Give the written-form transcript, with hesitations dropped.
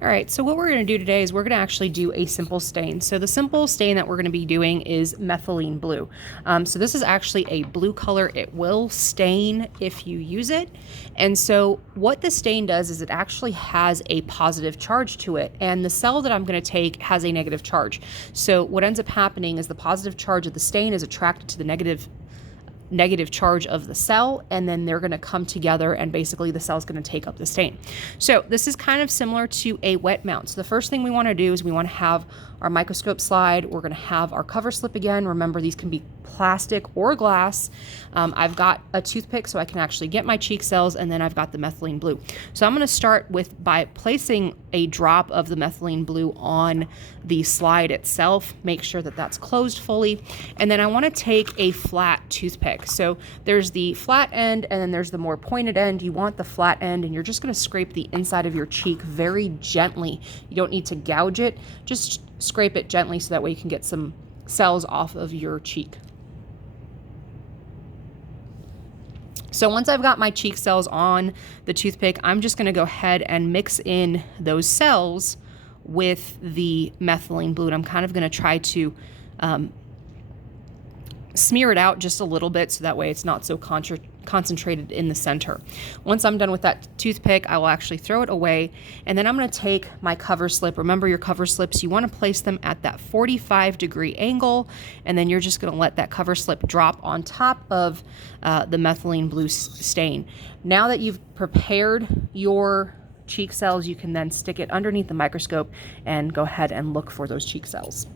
All right, so what we're going to do today is we're going to actually do a simple stain. So the simple stain that we're going to be doing is methylene blue. So this is actually a blue color. It will stain if you use it. And so what the stain does is it actually has a positive charge to it. And the cell that I'm going to take has a negative charge. So what ends up happening is the positive charge of the stain is attracted to the negative charge of the cell, and then they're going to come together and basically the cell is going to take up the stain. So this is kind of similar to a wet mount. So the first thing we want to do is we want to have our microscope slide. We're going to have our cover slip again. Remember, these can be plastic or glass. I've got a toothpick so I can actually get my cheek cells, and then I've got the methylene blue. So I'm going to start by placing a drop of the methylene blue on the slide itself. Make sure that that's closed fully. And then I want to take a flat toothpick. So there's the flat end and then there's the more pointed end. You want the flat end, and you're just going to scrape the inside of your cheek very gently. You don't need to gouge it. Just scrape it gently so that way you can get some cells off of your cheek. So once I've got my cheek cells on the toothpick, I'm just going to go ahead and mix in those cells with the methylene blue. And I'm kind of going to try to smear it out just a little bit so that way it's not so concentrated in the center. Once I'm done with that toothpick, I will actually throw it away, and then I'm going to take my cover slip. Remember, your cover slips, you want to place them at that 45-degree angle, and then you're just going to let that cover slip drop on top of the methylene blue stain. Now that you've prepared your cheek cells, you can then stick it underneath the microscope and go ahead and look for those cheek cells.